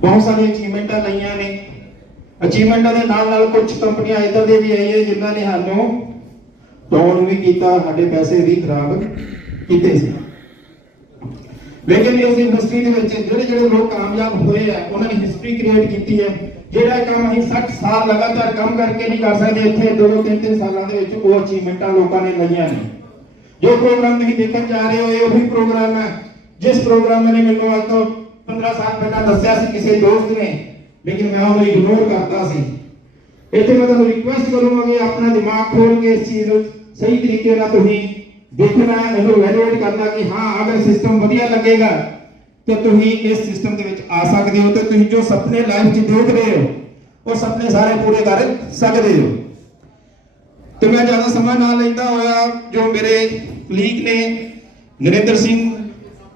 बहुत सारी अचीवमेंटां लईआं ने। अचीवमेंटां दे नाल नाल कुछ कंपनियां इदां दे भी आई है जिन्हां ने सानूं डाउन भी कीता, साडे पैसे भी खराब कीते सी। लेकिन इस इंडस्ट्री दे विच ਜਿਹੜੇ लोग कामयाब होए हैं उन्होंने हिस्ट्री क्रिएट की है। ਜਿਹੜਾ ਕੰਮ ਅਸੀਂ 60 ਸਾਲ ਲਗਾਤਾਰ ਕੰਮ ਕਰਕੇ ਨਹੀਂ ਕਰ ਸਕਦੇ, ਇੱਥੇ 2-3 ਸਾਲਾਂ ਦੇ ਵਿੱਚ ਉਹ ਅਚੀਵਮੈਂਟਾਂ ਲੋਕਾਂ ਨੇ ਲਈਆਂ ਨੇ। ਜੋ ਪ੍ਰੋਗਰਾਮ ਤੁਸੀਂ ਦੇਖਣ ਜਾ ਰਹੇ ਹੋ ਇਹ ਉਹੀ ਪ੍ਰੋਗਰਾਮ ਹੈ ਜਿਸ ਪ੍ਰੋਗਰਾਮ ਨੇ ਮੈਨੂੰ ਅੱਜ ਤੋਂ 15 ਸਾਲ ਪਹਿਲਾਂ ਦੱਸਿਆ ਸੀ ਕਿਸੇ ਦੋਸਤ ਨੇ, ਲੇਕਿਨ ਮੈਂ ਉਹਨੂੰ ਇਗਨੋਰ ਕਰਦਾ ਸੀ। ਇੱਥੇ ਮੈਂ ਤੁਹਾਨੂੰ ਰਿਕੁਐਸਟ ਕਰੂੰਗਾ ਕਿ ਆਪਣਾ ਦਿਮਾਗ ਖੋਲ ਕੇ ਇਸ ਚੀਜ਼ ਨੂੰ ਸਹੀ ਤਰੀਕੇ ਨਾਲ ਤੁਸੀਂ ਦੇਖਣਾ, ਇਹਨੂੰ ਵੈਲਿਡੇਟ ਕਰਨਾ ਕਿ ਹਾਂ ਅਗਰ ਸਿਸਟਮ ਵਧੀਆ ਲੱਗੇਗਾ तो तुम इस सिस्टम के विच आ सकते हो, तो तुम जो सपने लाइफ च देख रहे हो वो सपने सारे पूरे कर सकते हो। तो मैं ज्यादा समय ना लेता होया जो मेरे कलीग ने नरेंद्र सिंह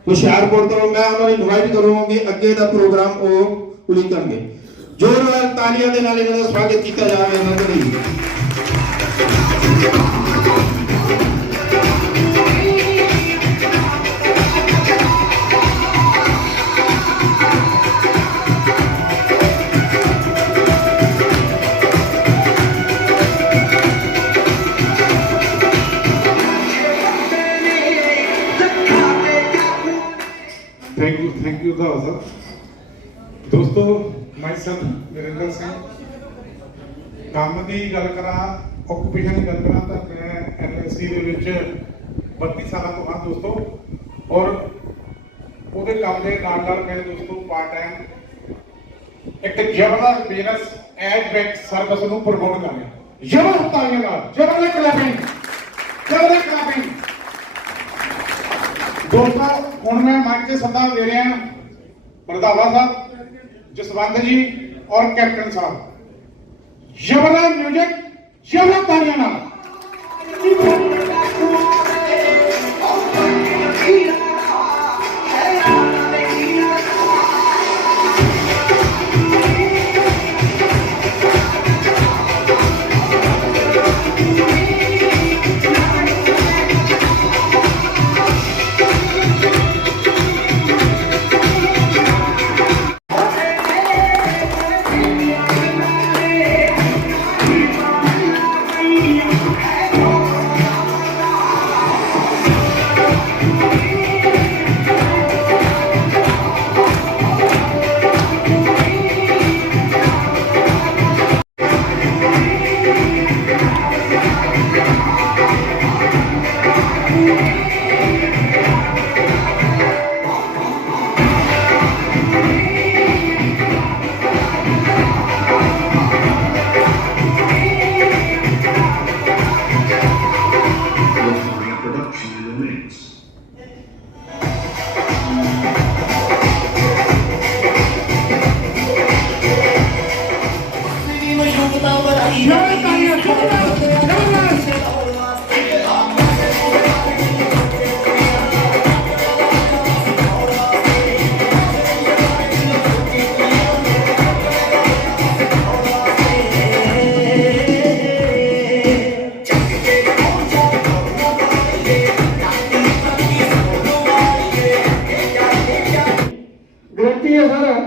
हुशियारपुर तो मैं उन्होंने इनवाइट करूंगा कि अगे का प्रोग्राम वो उलीकणगे। जोरदार तालियां दे नाल इन्हां दा स्वागत किया जाए। इन्हां दा थैंक यू सर। दोस्तों माई सन नरेंद्र सिंह, काम की गल करा, ऑक्यूपेशन की गल करा तो मैं NLC ਦੇ ਵਿੱਚ 32 ਸਾਲਾਂ ਤੋਂ ਹਾਂ ਦੋਸਤੋ, और ਉਹਦੇ ਕੰਮ ਦੇ ਨਾਲ ਮੈਂ ਦੋਸਤੋ ਪਾਰਟ ਟਾਈਮ ਇੱਕ ਜ਼ਬਰਦਸਤ ਬਿਜ਼ਨਸ ਐਡ ਬੈਕ ਸਰਵਿਸ ਨੂੰ ਪ੍ਰਮੋਟ ਕਰ ਰਿਹਾ। ਜ਼ਬਰਦਸਤ ਤਾਲੀਆਂ ਨਾਲ, ਜ਼ਬਰਦਸਤ ਕਲੈਪਿੰਗ। दोस्तों हूँ मैं मंच से सदा दे रहा रंधावा साहब, जसवंत जी और कैप्टन साहब। जबरदस्त म्यूजिक, जबरदस्त तालियां नाल।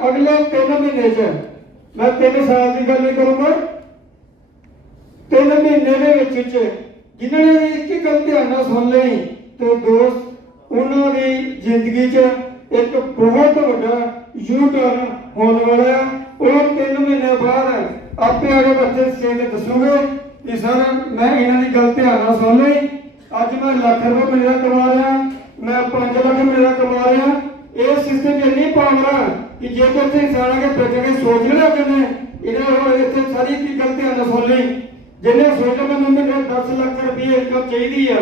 अगले 3 महीने च मैं 3 साल की गल नहीं करूंगा, 3 महीने जिन्होंने एक गल ध्यान सुन ली तो दोस्त उन्होंने जिंदगी च एक बहुत बड़ा यू टर्न होने वाला है। और 3 महीने बाद आपे आगे बच्चे स्टेज दसूंगे कि सर मैं इन्हों की गल ध्यान सुन ली, अज मैं लाख रुपये महीना कमा रहा, मैं 5 लाख महीना कमा रहा। ये सिस्टम इन्नी पावर है कि जे तो इंसान आगे बैठे के सोच लेना इन्हें सारी गल ध्यान सुन ली। जिन्हें सोचा मैं महीने 10 लाख रुपये इनकम चाहिए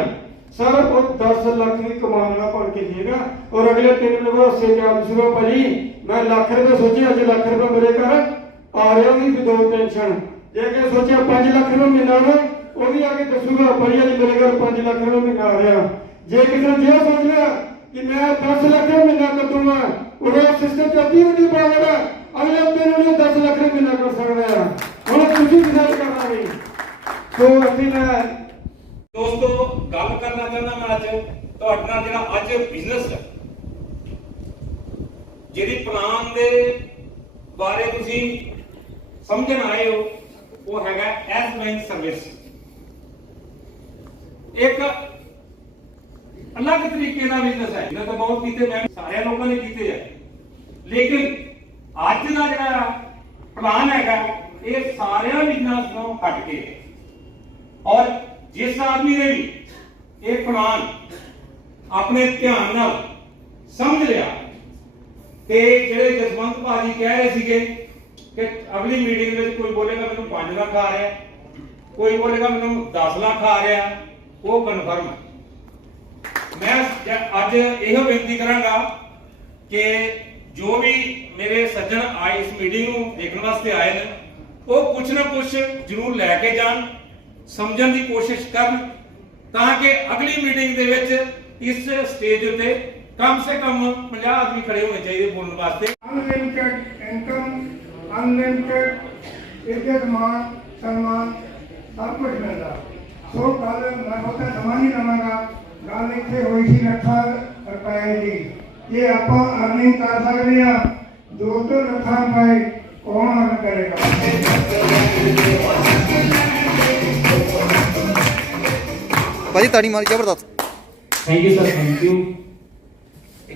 सर वो 10 लाख भी कमाना पड़ के देगा। और अगले 3 महीने बाद से क्या दसूगा भाजी मैं लाख रुपये सोचे, अज लाख रुपये मेरे घर आ रहा भी 2 टेंशन। जे सोचा 5 लाख रुपये महीना है वो भी आगे दसूगा भाजी अज मेरे घर 5 लाख रुपये महीना आ रहा। जे किसी ने सोच लिया कि मैं 10 लाख रुपये महीना कर दूंगा और सिस्टम चलती हुई पावर है, अगले 3 महीने 10 लाख रुपये महीना कर सकता है। हम खुशी डिसाइड करना नहीं तो अभी मैं दोस्तों गल करना चाहना मैं अज जो अज बिजनेस है जी प्लान दे ਬਾਰੇ ਤੁਸੀਂ ਸਮਝਣ ਆਏ ਹੋ ਉਹ ਹੈਗਾ ਐਸ ਬੈਂਕ ਸਰਵਿਸ। ਇੱਕ ਅਲੱਗ ਤਰੀਕੇ ਦਾ ਬਿਜ਼ਨਸ ਹੈ, ਇਹਨਾਂ ਤਾਂ ਬਹੁਤ ਕੀਤੇ, ਮੈਂ ਸਾਰਿਆਂ ਲੋਕਾਂ ਨੇ ਕੀਤੇ ਆ, ਲੇਕਿਨ ਅੱਜ ਦਾ ਜਿਹੜਾ ਪਲਾਨ ਹੈਗਾ ਇਹ ਸਾਰਿਆਂ ਬਿਜ਼ਨਸ ਤੋਂ ਹਟ ਕੇ, ਔਰ ਜਿਸ ਆਦਮੀ ਨੇ ਵੀ ਇਹ ਪਲਾਨ ਆਪਣੇ ਧਿਆਨ ਨਾਲ ਸਮਝ ਲਿਆ, ਤੇ ਜਿਹੜੇ ਜਸਵੰਤ ਭਾਜੀ ਕਹਿ ਰਹੇ ਸੀਗੇ ਕਿ ਅਗਲੀ ਮੀਟਿੰਗ ਵਿੱਚ ਕੋਈ ਬੋਲੇਗਾ ਮੈਨੂੰ 5 ਲੱਖ ਆ ਰਿਹਾ, ਕੋਈ ਬੋਲੇਗਾ ਮੈਨੂੰ 10 ਲੱਖ ਆ ਰਿਹਾ, ਉਹ ਕਨਫਰਮ ਹੈ। ਮੈਂ ਅੱਜ ਇਹੋ ਬੇਨਤੀ ਕਰਾਂਗਾ ਕਿ ਜੋ ਵੀ ਮੇਰੇ ਸੱਜਣ ਆਏ ਇਸ ਮੀਟਿੰਗ ਨੂੰ ਦੇਖਣ ਵਾਸਤੇ ਆਏ ਨੇ, ਉਹ ਕੁਝ ਨਾ ਕੁਝ ਜ਼ਰੂਰ ਲੈ ਕੇ ਜਾਣ, ਸਮਝਣ ਦੀ ਕੋਸ਼ਿਸ਼ ਕਰਨ, ਤਾਂ ਕਿ ਅਗਲੀ ਮੀਟਿੰਗ ਦੇ ਵਿੱਚ ਇਸ ਸਟੇਜ ਉੱਤੇ कम से कम 50 आदमी खड़े होने चाहिए बोलने वास्ते। अनलिमिटेड इनकम, अनलिमिटेड इज्जत मान सम्मान सब कुछ मिलता। सो कल मैं होता समझ ही लवांगा गल इतने हुई सी लखा रुपए की, ये आप अर्निंग कर सकते हैं 2 लख रुपए कौन अर्न करेगा? भाजी ताड़ी मारी जबरदस्त। Thank you sir, thank you.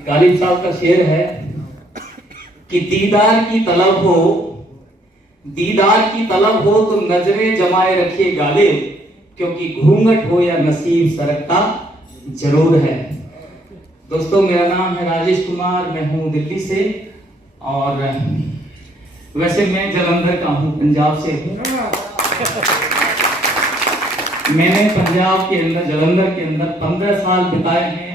Ghalib साहब का शेर है कि दीदार की तलब हो, दीदार की तलब हो तो नजरें जमाए रखिए गालिब, क्योंकि घूंघट हो या नसीब सरकता जरूर है। दोस्तों मेरा नाम है राजेश कुमार, मैं हूं दिल्ली से, और वैसे मैं जलंधर का हूं, पंजाब से हूं। मैंने पंजाब के अंदर, जलंधर के अंदर 15 साल बिताए हैं।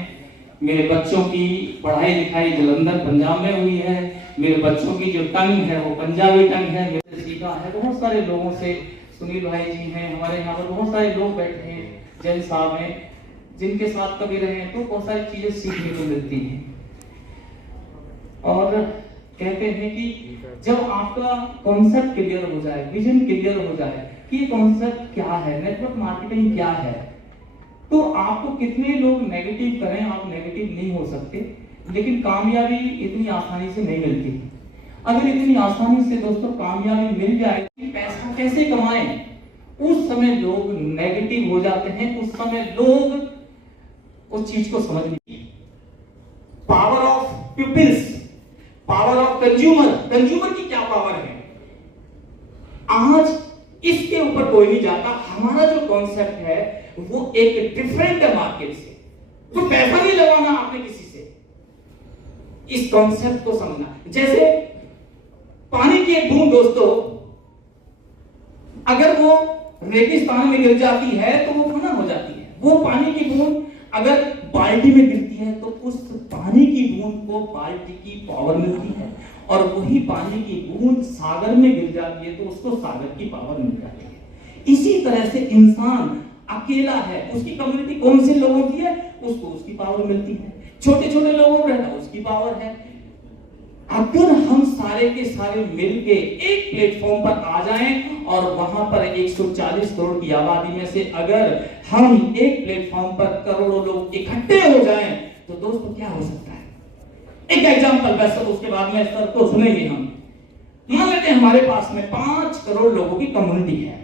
मेरे बच्चों की पढ़ाई लिखाई जलंधर पंजाब में हुई है। मेरे बच्चों की जो टंग है वो पंजाबी टंग है, मैंने सीखा है बहुत सारे लोगों से। सुनील भाई जी हैं हमारे यहाँ पर, बहुत सारे लोग बैठे हैं, जैन साहब हैं, जिनके साथ कभी रहे हैं, तो बहुत सारी चीजें सीखने को मिलती हैं। और कहते हैं कि जब आपका कॉन्सेप्ट क्लियर हो जाए, विजन क्लियर हो जाए कि कॉन्सेप्ट क्या है, नेटवर्क मार्केटिंग क्या है, तो आपको कितने लोग नेगेटिव करें, आप नेगेटिव नहीं हो सकते। लेकिन कामयाबी इतनी आसानी से नहीं मिलती। अगर इतनी आसानी से दोस्तों कामयाबी मिल जाए कि पैसा कैसे कमाएं, उस समय लोग नेगेटिव हो जाते हैं, उस समय लोग उस चीज को समझ नहीं। Power of peoples, power of consumer, consumer की क्या पावर है, आज इसके ऊपर कोई नहीं जाता। हमारा जो कॉन्सेप्ट है वो एक डिफरेंट है मार्केट से, तो पैसा नहीं लगाना आपने किसी से, इस कॉन्सेप्ट को समझना। जैसे पानी की एक बूंद दोस्तों, अगर वो रेगिस्तान में गिर जाती है तो वो फना हो जाती है। वो पानी की बूंद अगर बाल्टी में गिरती है तो उस पानी की बूंद को बाल्टी की पावर मिलती है, और वही पानी की बूंद सागर में गिर जाती है तो उसको सागर की पावर मिल जाती है। इसी तरह से इंसान अकेला है, उसकी कम्युनिटी कौन से लोगों की है, उसको उसकी पावर मिलती है। छोटे छोटे लोगों को रहता है, उसकी पावर है। अगर हम सारे के सारे मिलके एक प्लेटफॉर्म पर आ जाएं और वहां पर 140 करोड़ की आबादी में से अगर हम एक प्लेटफॉर्म पर करोड़ों लोग इकट्ठे हो जाएं तो दोस्तों क्या हो सकता है। एक एग्जांपल, वैसे उसके बाद में सर को सुनेंगे हम। मान लेते हैं हमारे पास में 5 करोड़ लोगों की कम्युनिटी है,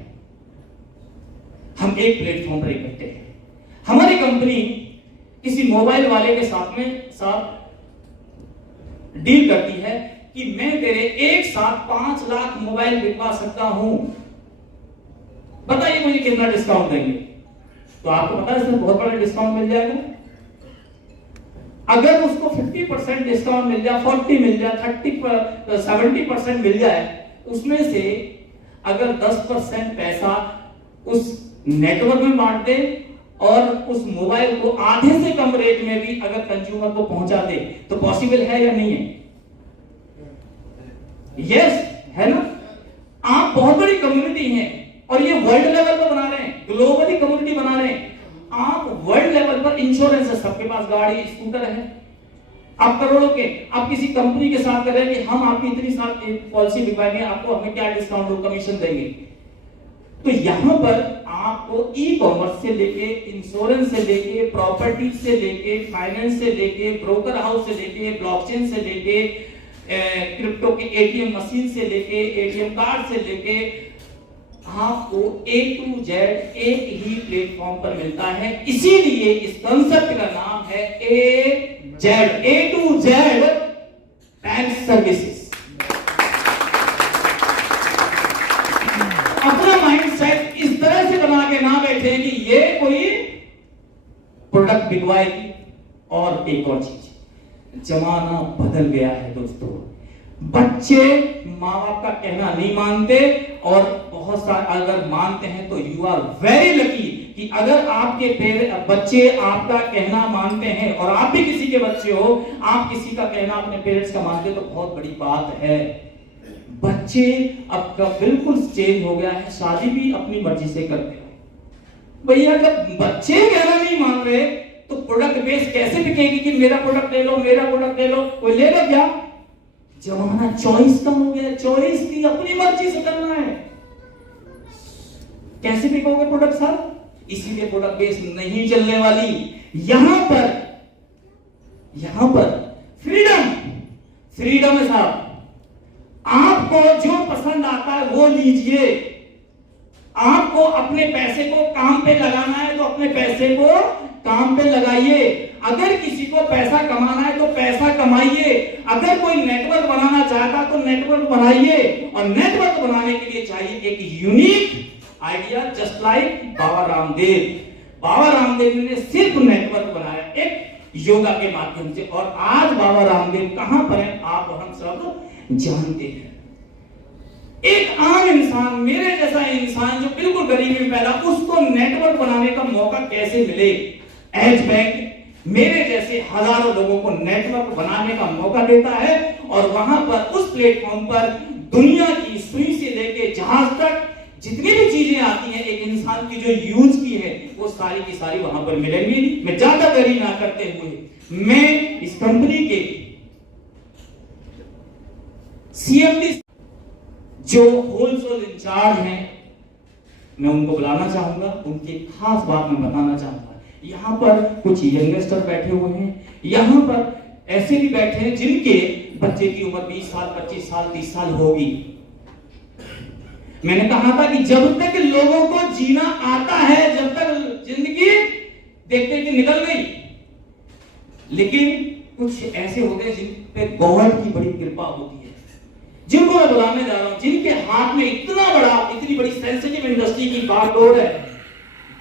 हम एक प्लेटफॉर्म पर इकट्ठे हैं। हमारी कंपनी किसी मोबाइल वाले के साथ डील करती है कि मैं तेरे एक साथ 5 लाख मोबाइल बिकवा सकता हूं, बताइए मुझे कितना डिस्काउंट देंगे। तो आपको पता है सर बहुत बड़ा डिस्काउंट मिल जाएगा। अगर उसको 50% डिस्काउंट मिल जाए, 40 मिल जाए, 30 70% मिल जाए, उसमें से अगर 10% पैसा उस नेटवर्क में बांट दे और उस मोबाइल को आधे से कम रेट में भी अगर कंज्यूमर को पहुंचा दे, तो पॉसिबल है या नहीं है? यस, है ना। आप बहुत बड़ी कम्युनिटी हैं और ये वर्ल्ड लेवल पर बना रहे हैं, ग्लोबली कम्युनिटी बना रहे हैं। आप वर्ल्ड लेवल पर इंश्योरेंस है, सबके पास गाड़ी स्कूटर है, आप करोड़ों के, आप किसी कंपनी के साथ कर रहे हैं कि हम आपकी इतनी साथ पॉलिसी बिकवाएंगे, आपको हमें क्या डिस्काउंट और कमीशन देंगे। तो यहां पर आपको ई कॉमर्स से लेके, इंश्योरेंस से लेके, प्रॉपर्टी से लेके, फाइनेंस से लेके, ब्रोकर हाउस से लेके, ब्लॉकचेन से लेके, क्रिप्टो के एटीएम मशीन से लेके एटीएम कार्ड से लेके आपको A to Z एक ही प्लेटफॉर्म पर मिलता है। इसीलिए इस कंसेप्ट का नाम है A to Z bank services. अपना माइंडसेट इस तरह से बना के ना बैठे कि ये कोई प्रोडक्ट बिकवाएगी। और एक और चीज, जमाना बदल गया है दोस्तों। बच्चे माँ बाप का कहना नहीं मानते, और बहुत सारे अगर मानते हैं तो यू आर वेरी लकी कि अगर आपके बच्चे आपका कहना मानते हैं, और आप भी किसी के बच्चे हो, आप किसी का कहना अपने पेरेंट्स का मानते हो तो बहुत बड़ी बात है। बच्चे अब का बिल्कुल चेंज हो गया है, शादी भी अपनी मर्जी से करते हो। भैया जब बच्चे कहना नहीं मान रहे तो प्रोडक्ट बेस कैसे बिकेगी कि मेरा प्रोडक्ट ले लो, मेरा प्रोडक्ट ले लो, कोई लेगा क्या? जमाना चॉइस का हो गया, चॉइस की अपनी मर्जी से करना है। कैसे बिकोगे प्रोडक्ट साहब? इसीलिए प्रोडक्ट बेस नहीं चलने वाली। यहां पर फ्रीडम है साहब। आपको जो पसंद आता है वो लीजिए। आपको अपने पैसे को काम पे लगाना है तो अपने पैसे को काम पे लगाइए। अगर किसी को पैसा कमाना है तो पैसा कमाइए। अगर कोई नेटवर्क बनाना चाहता है तो नेटवर्क बनाइए, और नेटवर्क बनाने के लिए चाहिए एक unique idea. Just like Baba Ramdev ने सिर्फ नेटवर्क बनाया एक योगा के माध्यम से, और आज बाबा रामदेव कहां पर हैं आप हम सब जानते हैं। एक आम इंसान, मेरे जैसा इंसान जो बिल्कुल गरीबी में पैदा, उसको नेटवर्क बनाने का मौका कैसे मिले? एज बैंक मेरे जैसे हजारों लोगों को नेटवर्क बनाने का मौका देता है, और वहां पर उस प्लेटफॉर्म पर दुनिया की सुई से लेके जहाज तक जितनी भी चीजें आती हैं एक इंसान की जो यूज की है वो सारी की सारी वहां पर मिलेंगी। मैं ज्यादा देरी ना करते हुए मैं इस कंपनी के सीएमडी जो होलसेल इंचार्ज हैं मैं उनको बुलाना चाहूंगा, उनकी खास बात मैं बताना चाहूंगा। यहां पर कुछ यंगस्टर बैठे हुए हैं, यहां पर ऐसे भी बैठे हैं जिनके बच्चे की उम्र 20 साल 25 साल 30 साल होगी। मैंने कहा था कि जब तक लोगों को जीना आता है, जब तक जिंदगी देखते कि निकल गई, लेकिन कुछ ऐसे होते हैं जिन पे गॉड की बड़ी कृपा होती है, जिनको मैं बुलाने जा रहा हूं, जिनके हाथ में इतनी बड़ी सेंसिटिव इंडस्ट्री की बागडोर है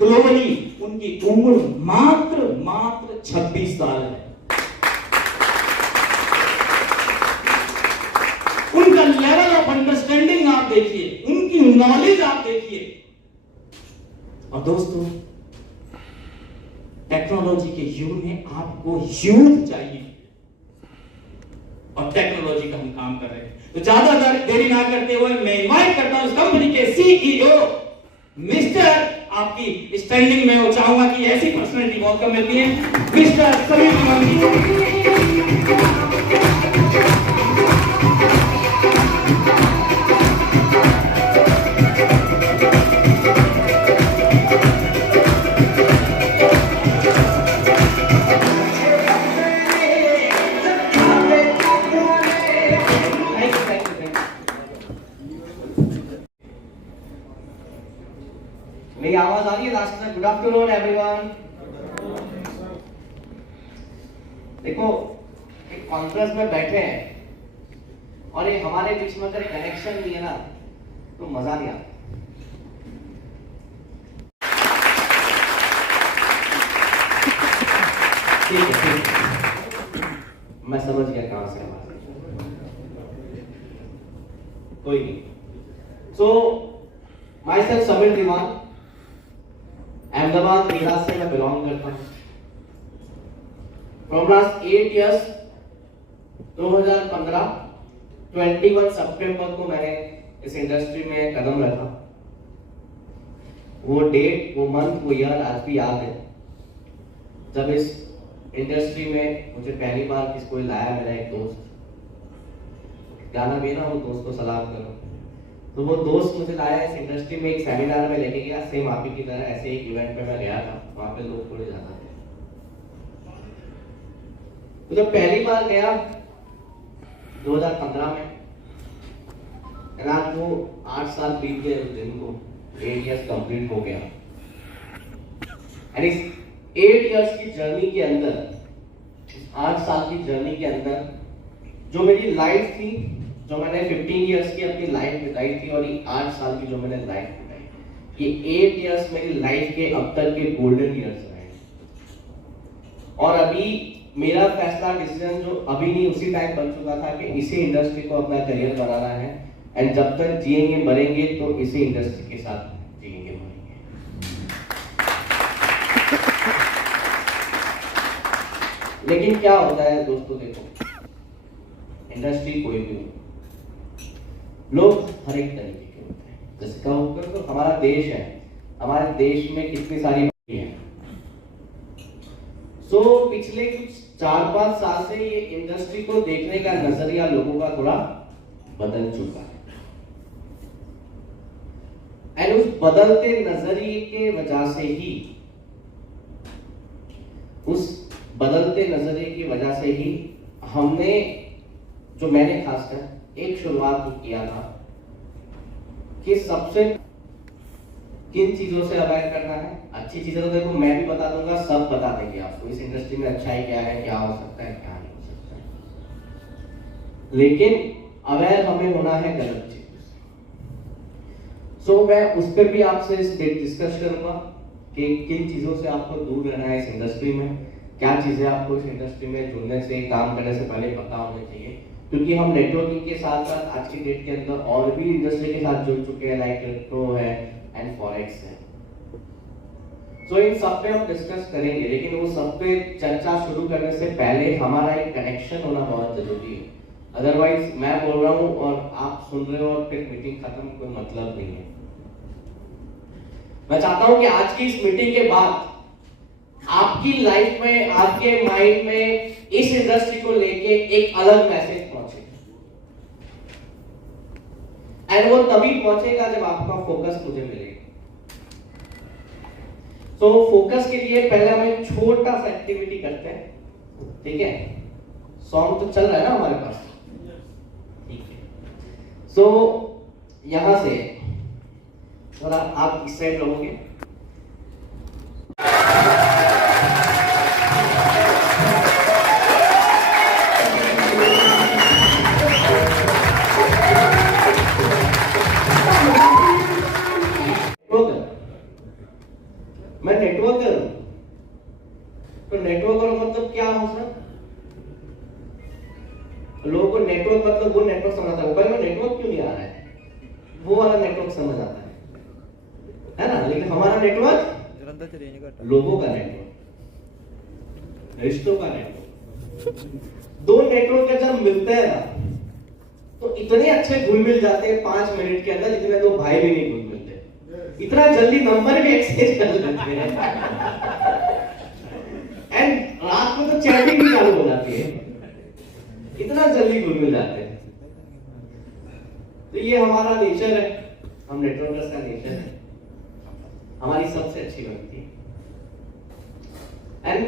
ग्लोबली। उनकी उम्र मात्र 26 साल है। उनका लेवल ऑफ अंडरस्टैंडिंग आप देखिए, उनकी नॉलेज आप देखिए। और दोस्तों, टेक्नोलॉजी के युग में आपको यूथ चाहिए, और टेक्नोलॉजी का हम काम कर रहे हैं। तो ज्यादा देरी ना करते हुए मैं इनवाइट करता हूं इस कंपनी के सीईओ मिस्टर, आपकी स्टैंडिंग में वो चाहूंगा कि ऐसी पर्सनालिटी बहुत कम मिलती है, मिस्टर समीर मेरी आवाज आ रही है लास्ट में? Good afternoon everyone. देखो, एक कॉन्फ्रेंस में बैठे हैं और ये हमारे बीच में अगर कनेक्शन नहीं है ना तो मजा नहीं आता। ठीक है, मैं समझ गया कहां से आवाज, कोई नहीं। सो माई सेल्फ समीर दीवान, अहमदाबाद बिहार से मैं बिलोंग करता हूँ। फ्रॉम लास्ट 8 इयर्स 2015 21 सितंबर को मैंने इस इंडस्ट्री में कदम रखा। वो डेट, वो मंथ, वो ईयर आज भी याद है जब इस इंडस्ट्री में मुझे पहली बार किसी को लाया मेरा एक दोस्त। गाना भी ना, वो दोस्त को सलाम करो। तो वो दोस्त मुझे लाया इस इंडस्ट्री में, एक सेमिनार में लेके गया, सेम आप ही की तरह ऐसे एक इवेंट पे मैं गया था। वहां पे लोग थोड़े ज्यादा थे। तो जब पहली बार गया 2015 में, आज वो 8 साल बीत गए उस दिन को, 8 इयर्स कंप्लीट हो गया। एंड इस 8 इयर्स की जर्नी के अंदर, 8 साल की जर्नी के अंदर जो मेरी लाइफ थी, जो मैंने 15 इयर्स की अपनी लाइफ बिताई थी और ये 8 साल की जो मैंने लाइफ बिताई, ये 8 इयर्स मेरी लाइफ के अब तक के गोल्डन इयर्स रहे। और अभी मेरा फैसला, डिसीजन जो अभी नहीं उसी टाइम बन चुका था कि इसी इंडस्ट्री को अपना करियर बनाना है। एंड जब तक जिएंगे मरेंगे तो इसी इंडस्ट्री के साथ जिएंगे मरेंगे। लेकिन क्या होता है दोस्तों, देखो इंडस्ट्री कोई भी हो, लोग हर एक तरीके के होते हैं। जैसे कहूँ तो हमारा देश है, हमारे देश में कितनी सारी है। सो पिछले कुछ 4-5 साल से ये इंडस्ट्री को देखने का नजरिया लोगों का थोड़ा बदल चुका है। एंड उस बदलते नजरिए के वजह से ही, उस बदलते नजरिए की वजह से ही हमने, जो मैंने खासकर एक शुरुआत किया था कि सबसे किन चीजों से अवॉइड करना है। अच्छी चीजें तो देखो मैं भी बता दूंगा, सब बता देंगे आपको, इस इंडस्ट्री में अच्छाई क्या है, क्या हो सकता है, क्या नहीं हो सकता है। लेकिन अवेयर हमें होना है गलत चीजों से। सो मैं उस पर भी आपसे डिस्कस करूंगा कि किन चीजों से आपको दूर रहना है इस इंडस्ट्री में, क्या चीजें आपको इस इंडस्ट्री में जुड़ने से, काम करने से पहले पता होनी चाहिए। क्योंकि हम नेटवर्किंग के साथ साथ आज की डेट के अंदर और भी इंडस्ट्री के साथ जुड़ चुके हैं, लाइक क्रिप्टो है एंड फॉरेक्स है। सो इन सब पे हम डिस्कस करेंगे, लेकिन वो सब पे चर्चा शुरू करने से पहले हमारा एक कनेक्शन होना बहुत जरूरी है। अदरवाइज मैं बोल रहा हूँ और आप सुन रहे हो और फिर मीटिंग खत्म, कोई मतलब नहीं है। मैं चाहता हूँ कि आज की इस मीटिंग के बाद आपकी लाइफ में, आपके माइंड में इस इंडस्ट्री को लेके एक अलग मैसेज पहुंचे। एंड वो तभी पहुंचेगा जब आपका फोकस मुझे मिलेगा। तो फोकस के लिए पहले हम एक छोटा सा एक्टिविटी करते हैं, ठीक है? सॉन्ग तो चल रहा है ना हमारे पास, ठीक है? सो यहां से थोड़ा आप इस साइड रहोगे। मैं नेटवर्कर हूं, तो नेटवर्कर मतलब क्या हो सर? लोगों को नेटवर्क मतलब वो नेटवर्क समझ आता है, मोबाइल में नेटवर्क क्यों नहीं आ रहा है, वो वाला नेटवर्क समझ आता है ना? लेकिन हमारा नेटवर्क लोगों का नेटवर्क, रिश्तों का नेटवर्क। दो नेटवर्क जब मिलते हैं ना तो इतने अच्छे घुल मिल जाते हैं 5 मिनट के अंदर, जितने दो भाई भी नहीं घुल मिलते। इतना जल्दी नंबर भी एक्सचेंज कर लेते हैं एंड रात में तो चैटिंग भी चालू हो जाती है, इतना जल्दी घुल मिल जाते हैं। तो ये हमारा नेचर है, हम नेटवर्कर्स का नेचर है, हमारी सबसे अच्छी बनती है। एंड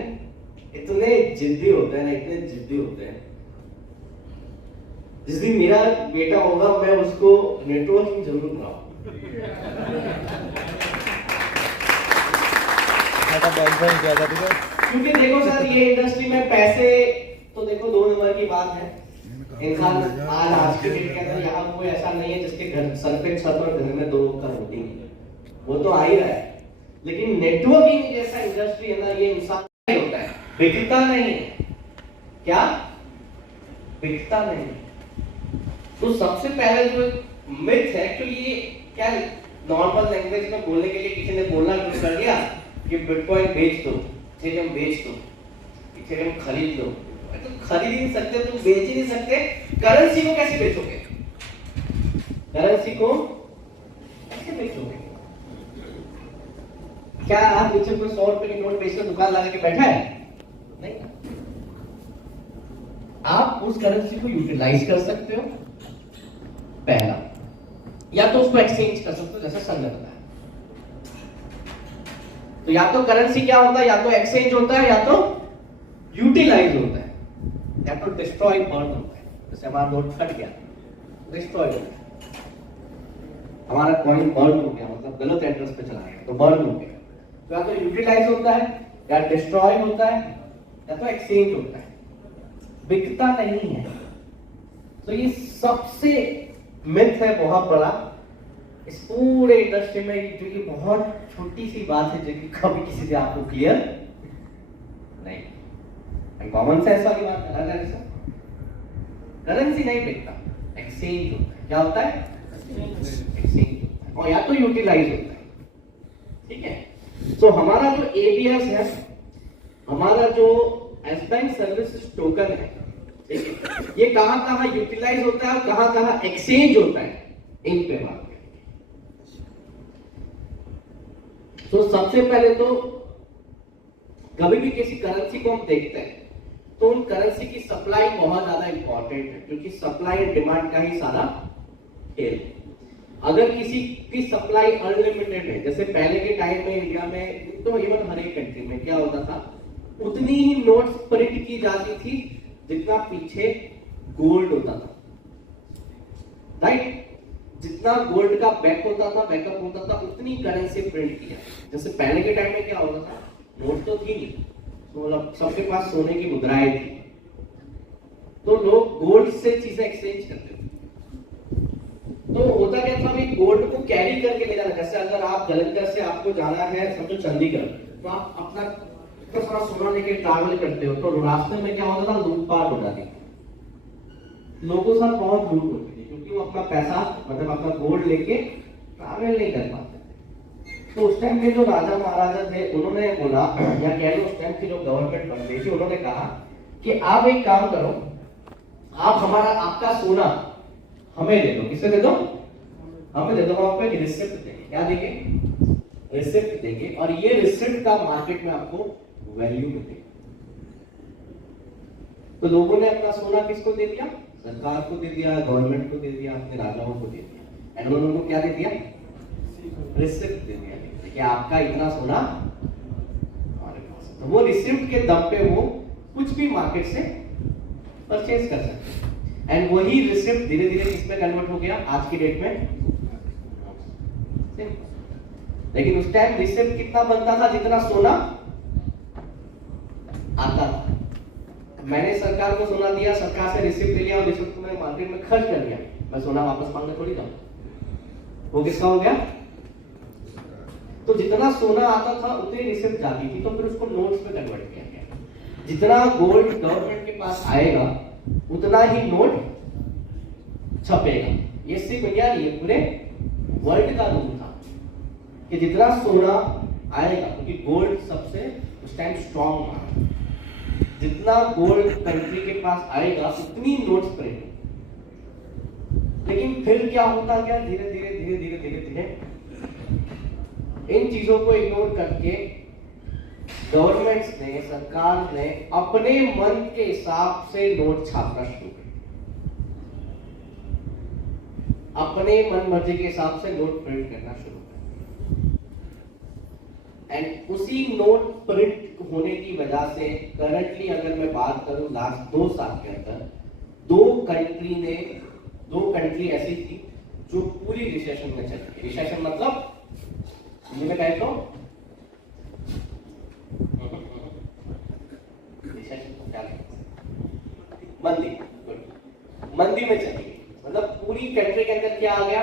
इतने जिद्दी होते हैं ना, इतने जिद्दी होते हैं। जिस दिन मेरा बेटा होगा मैं उसको नेटवर्किंग जरूर कराऊंगा। क्योंकि देखो सर, ये इंडस्ट्री में पैसे तो देखो 2 नंबर की बात है। इंसान आज के डेट के अंदर यहाँ कोई ऐसा नहीं है जिसके घर सर पे छत और घर में 2 का रोटी नहीं है, वो तो आ ही रहा है। लेकिन नेटवर्किंग जैसा इंडस्ट्री है ना, ये इंसान नहीं होता है, बिकता नहीं है। क्या बिकता नहीं? तो सबसे पहले जो मिथ है, तो ये क्या नॉर्मल लैंग्वेज में बोलने के लिए किसी ने बोलना शुरू कर दिया कि बिटकॉइन बेच दो, इथेरियम बेच दो, इथेरियम खरीद लो। तो खरीद ही नहीं सकते, तुम बेच ही नहीं सकते, करेंसी को कैसे बेचोगे? करेंसी को कैसे बेचोगे? क्या आप नीचे कोई 100 रुपए की नोट बेचकर दुकान लगा के बैठा है? नहीं। आप उस करेंसी को यूटिलाइज कर सकते हो, पहला, या तो उसको एक्सचेंज कर सकते हो, जैसे सर ने बताया। तो या तो करेंसी क्या होता है, या तो एक्सचेंज होता है, या तो यूटिलाइज होता है, या तो डिस्ट्रॉय बर्न होता है। जैसे हमारा नोट फट गया, डिस्ट्रॉय हो गया, हमारा कॉइन बर्न हो गया, मतलब गलत एड्रेस पे चला गया तो बर्न हो गया, तो या तो यूटिलाइज होता है या डिस्ट्रॉय होता है या तो एक्सचेंज होता है, बिकता नहीं है। तो ये सबसे मिथ है बहुत बड़ा इस पूरे इंडस्ट्री में, जो कि बहुत छोटी सी बात है जो कि कभी किसी से आपको क्लियर नहीं। कॉमन सेंस वाली बात है, करेंसी नहीं बिकता, एक्सचेंज होता है। क्या होता है? एक्सचेंज होता है, और या तो यूटिलाइज होता है। ठीक है, तो हमारा जो ABS है, हमारा जो एस बैंक सर्विस टोकन है, ठीक है, ये कहां कहां यूटिलाइज होता है और कहां कहां एक्सचेंज होता है, इन पे बात करेंगे। तो सबसे पहले तो कभी भी किसी करेंसी को हम देखते हैं तो उन करेंसी की सप्लाई बहुत ज्यादा इंपॉर्टेंट है, क्योंकि सप्लाई एंड डिमांड का ही सारा खेल। अगर किसी की सप्लाई अनलिमिटेड है, जैसे पहले के टाइम में इंडिया में, तो इवन हर एक कंट्री में क्या होता था, उतनी ही नोट्स प्रिंट की जाती थी जितना पीछे गोल्ड होता था, राइट? जितना गोल्ड का बैकअप होता था उतनी करेंसी प्रिंट की जाती। जैसे पहले के टाइम में क्या होता था, नोट तो थी नहीं, तो सबके पास सोने की मुद्राएं थी, तो लोग गोल्ड से चीजें एक्सचेंज करते थे। तो होता क्या था, अभी गोल्ड को कैरी करके ले जाना। जैसे अगर आप जलंधर से आपको जाना है समझो चंडीगढ़, तो आप अपना इतना सारा सोना लेके ट्रैवल करते हो, तो रास्ते में क्या होता था, लूटपाट हो जाती थी, लोगों से बहुत लूट होती थी, क्योंकि वो अपना पैसा मतलब अपना गोल्ड लेके ट्रैवल नहीं कर पाते। तो उस टाइम के जो राजा महाराजा थे, उन्होंने बोला, या कह लो उस टाइम की जो गवर्नमेंट बन रही थी, उन्होंने कहा कि आप एक काम करो, आप आपका सोना हमें दे दो। किसे दे दो? हमें दे दो। हम आपको एक रिसिप्ट देंगे। क्या देंगे? रिसिप्ट देंगे, और ये रिसिप्ट का मार्केट में आपको वैल्यू मिलेगा। तो लोगों ने अपना सोना किसको दे दिया? सरकार को दे दिया, गवर्नमेंट को दे दिया, अपने राजाओं को दे दिया। एंड उन्होंने क्या दे दिया? रिसिप्ट दे दिया कि आपका इतना सोना हमारे पास है। तो वो रिसिप्ट के दम पे वो कुछ भी मार्केट से परचेज कर सकते हैं। एंड वही रिसिप्ट धीरे धीरे किसमें कन्वर्ट हो गया आज की डेट में? लेकिन उस टाइम रिसिप्ट कितना बनता था? जितना सोना आता था। मैंने सरकार को सोना दिया, सरकार से रिसिप्ट ले लिया और रिसिप्ट को मैंने मार्केट में खर्च कर दिया, मैं सोना वापस मांगने थोड़ी जाऊं। वो किसका हो गया? तो जितना सोना आता था उतनी रिसिप्ट जाती थी, तो फिर उसको नोट्स में कन्वर्ट किया गया। जितना गोल्ड गवर्नमेंट के पास आएगा उतना ही नोट छपेगा। ये सिर्फ इंडिया नहीं, पूरे वर्ल्ड का रूल था कि जितना सोना आएगा, क्योंकि गोल्ड सबसे उस टाइम स्ट्रॉन्ग था, जितना गोल्ड कंट्री के पास आएगा उतनी नोट्स प्रिंट। लेकिन फिर क्या होता गया, धीरे धीरे धीरे धीरे धीरे धीरे इन चीजों को इग्नोर करके गवर्नमेंट्स ने, सरकार ने अपने मन के हिसाब से नोट छापना शुरू कर, अपने मन मर्जी के हिसाब से नोट प्रिंट करना शुरू कर। एंड उसी नोट प्रिंट होने की वजह से करंटली अगर मैं बात करूं लास्ट 2 साल के अंदर, दो कंट्री ऐसी थी जो पूरी रिसेशन में चली गई। रिसेशन मतलब हिंदी में कहे तो मंदी। मंदी में चली गई, मतलब पूरी कंट्री के अंदर क्या आ गया?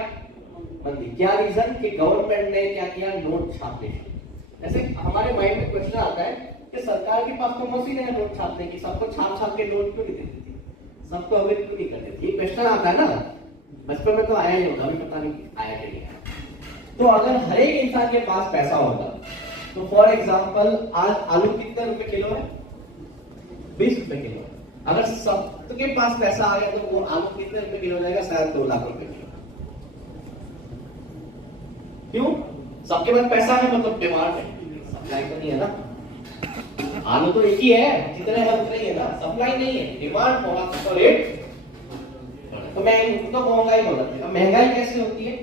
मंदी। क्या रीजन? कि गवर्नमेंट ने क्या किया? नोट छापने। ऐसे हमारे माइंड में क्वेश्चन आता है कि सरकार के पास तो मशीन है नोट छापने की, सबको छाप के नोट क्यों नहीं देती थी, सबको अवेल क्यों नहीं कर देती? ये क्वेश्चन आता है ना, बचपन में तो आया ही होगा, अभी पता नहीं आया कि नहीं आया। तो अगर हर एक इंसान के पास पैसा होगा, तो फॉर एग्जांपल आज आलू कितने रुपए किलो है? 20 रुपए किलो। अगर सबके पास पैसा आ गया तो वो आलू कितने रुपए किलो हो जाएगा? शायद 2 लाख रुपए किलो। क्यों? सबके पास पैसा है, मतलब डिमांड है, सप्लाई तो नहीं है ना। आलू तो एक ही है, जितने हैं उतने ही है ना, सप्लाई नहीं है, डिमांड बहुत, तो रेट तो महंगाई हो जाती है। महंगाई कैसे होती है?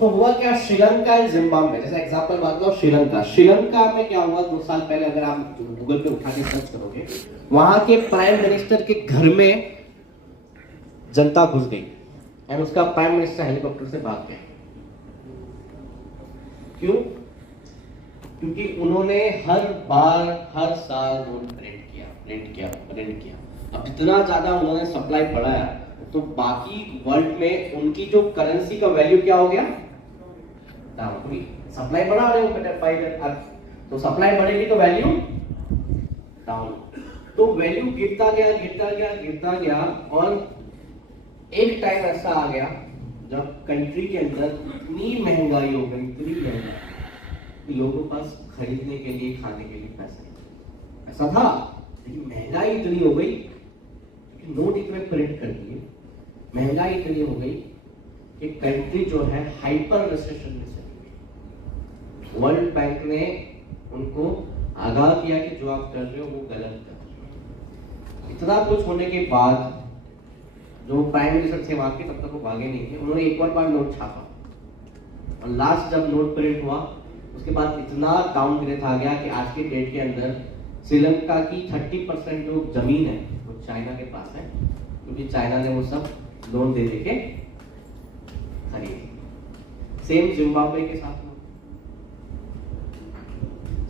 तो हुआ क्या, श्रीलंका एंड जिम्बाब्वे, जैसे एग्जांपल बात लो, श्रीलंका में क्या हुआ 2 साल पहले, अगर आप गूगल पे उठा के सर्च करोगे, वहां के प्राइम मिनिस्टर के घर में जनता घुस गई एंड उसका प्राइम मिनिस्टर हेलीकॉप्टर से भाग गया। क्यों? क्योंकि उन्होंने हर साल नोट प्रिंट किया। अब जितना ज्यादा उन्होंने सप्लाई बढ़ाया तो बाकी वर्ल्ड में उनकी जो करेंसी का वैल्यू क्या हो गया, डाउन हुई। सप्लाई बढ़ा रहे हो तो सप्लाई बढ़ेगी तो वैल्यू डाउन, तो वैल्यू गिरता गया और एक टाइम ऐसा आ गया जब कंट्री के अंदर इतनी महंगाई हो गई, कि लोगों के पास खरीदने के लिए, खाने के लिए पैसा नहीं। ऐसा था, लेकिन महंगाई इतनी हो गई, नोट इतने प्रिंट कर दिए, महंगाई इतनी हो गई कि कंट्री जो है हाइपर रिसेशन में चली गई। वर्ल्ड बैंक ने उनको आगाह किया कि जो आप कर रहे हो वो गलत कर रहे हो। इतना कुछ होने के बाद जो प्राइम मिनिस्टर थे वहां के, तब तक वो भागे नहीं थे, उन्होंने एक और बार नोट छापा और लास्ट जब नोट प्रिंट हुआ उसके बाद इतना डाउनग्रेड आ गया कि आज के डेट के अंदर श्रीलंका की 30% जो जमीन है वो चाइना के पास है, क्योंकि चाइना ने वो सब लोन दे के खरीदी। सेम जिम्बाब्वे के साथ हुआ।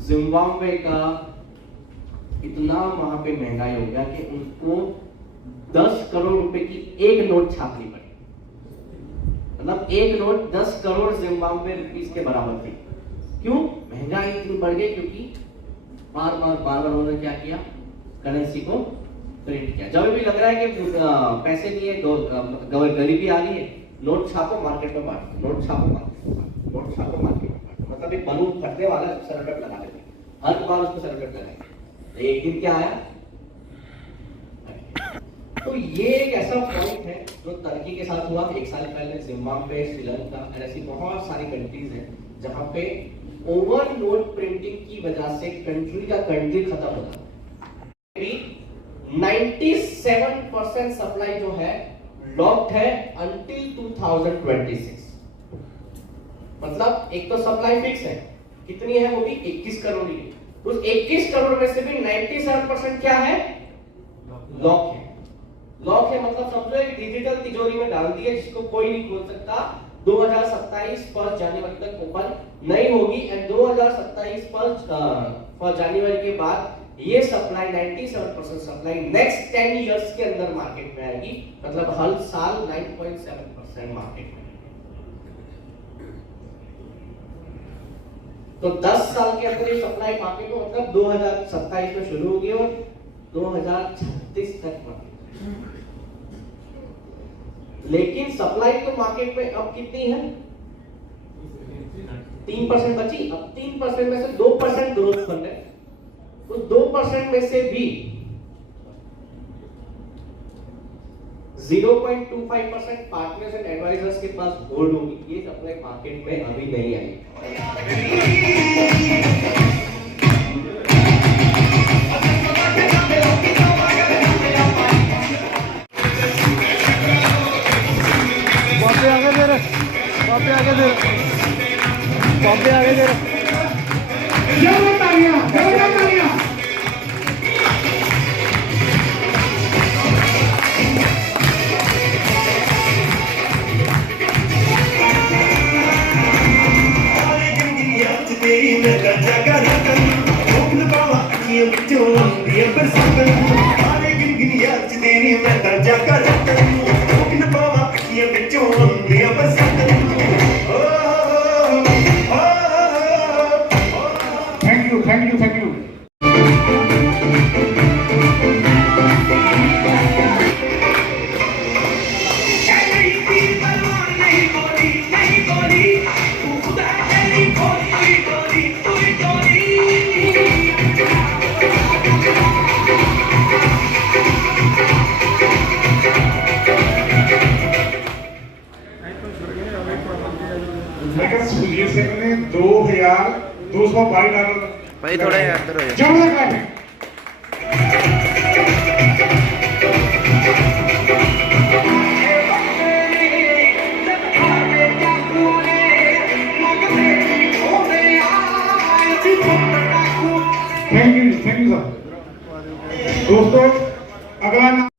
जिम्बाब्वे का इतना वहां पे महंगाई हो गया कि उनको 10 करोड़ रुपए की एक नोट छापनी पड़ी। मतलब एक नोट 10 करोड़ जिम्बाब्वे रुपीस के बराबर थी। क्यों? महंगाई इतनी बढ़ गई, क्योंकि बार बार उन्होंने क्या किया, करेंसी को प्रिंट किया। जब भी लग रहा है कि पैसे नहीं है, गरीबी आ रही है, नोट छापो मार्केट में बांटो, नोट छापो मार्केट में बांटो, नोट छापो मार्केट में बांटो। मतलब एक बलून फटने वाला सरकट लगा देते, हर बार उसको सरकट लगाएंगे। एक दिन क्या आया, तो ये एक ऐसा पॉइंट है जो टर्की के साथ हुआ 1 साल पहले, जिम्बाब्वे, श्रीलंका, ऐसी बहुत सारी कंट्रीज हैं जहां पे ओवर नोट प्रिंटिंग की वजह से कंट्री का कंट्री खत्म होता है। 97% सप्लाई जो है लॉक्ड है अंटिल 2026। मतलब एक तो सप्लाई फिक्स है, कितनी है वो भी 21 करोड़ ही है। उस 21 करोड़ में से भी 97% क्या है, लॉक है। लॉक है मतलब समझो एक डिजिटल तिजोरी में डाल दिए जिसको कोई नहीं खोल सकता। 2027 1 जनवरी तक ओपन नहीं होगी एंड 2027 1 जनवरी के बाद ये सप्लाई 97% सप्लाई नेक्स्ट 10 इयर्स के अंदर मार्केट में आएगी। मतलब हर साल 9.7% मार्केट में। तो 10 साल के अंदर ये सप्लाई मार्केट में मतलब 2027 में शुरू होगी और 2036 तक मार्केट। लेकिन सप्लाई तो मार्केट में अब कितनी है, 3% बची। अब 3% में से 2% ग्रोथ कर रहे हैं, उस 2% में से भी 0.25% पार्टनर्स एंड एडवाइजर्स के पास होल्ड होगी। ये सप्लाई मार्केट में अभी नहीं आई। Thank you. सुनील सिंह ने $2,222 भाई थोड़ा अंदर हो जाए। अगला नाम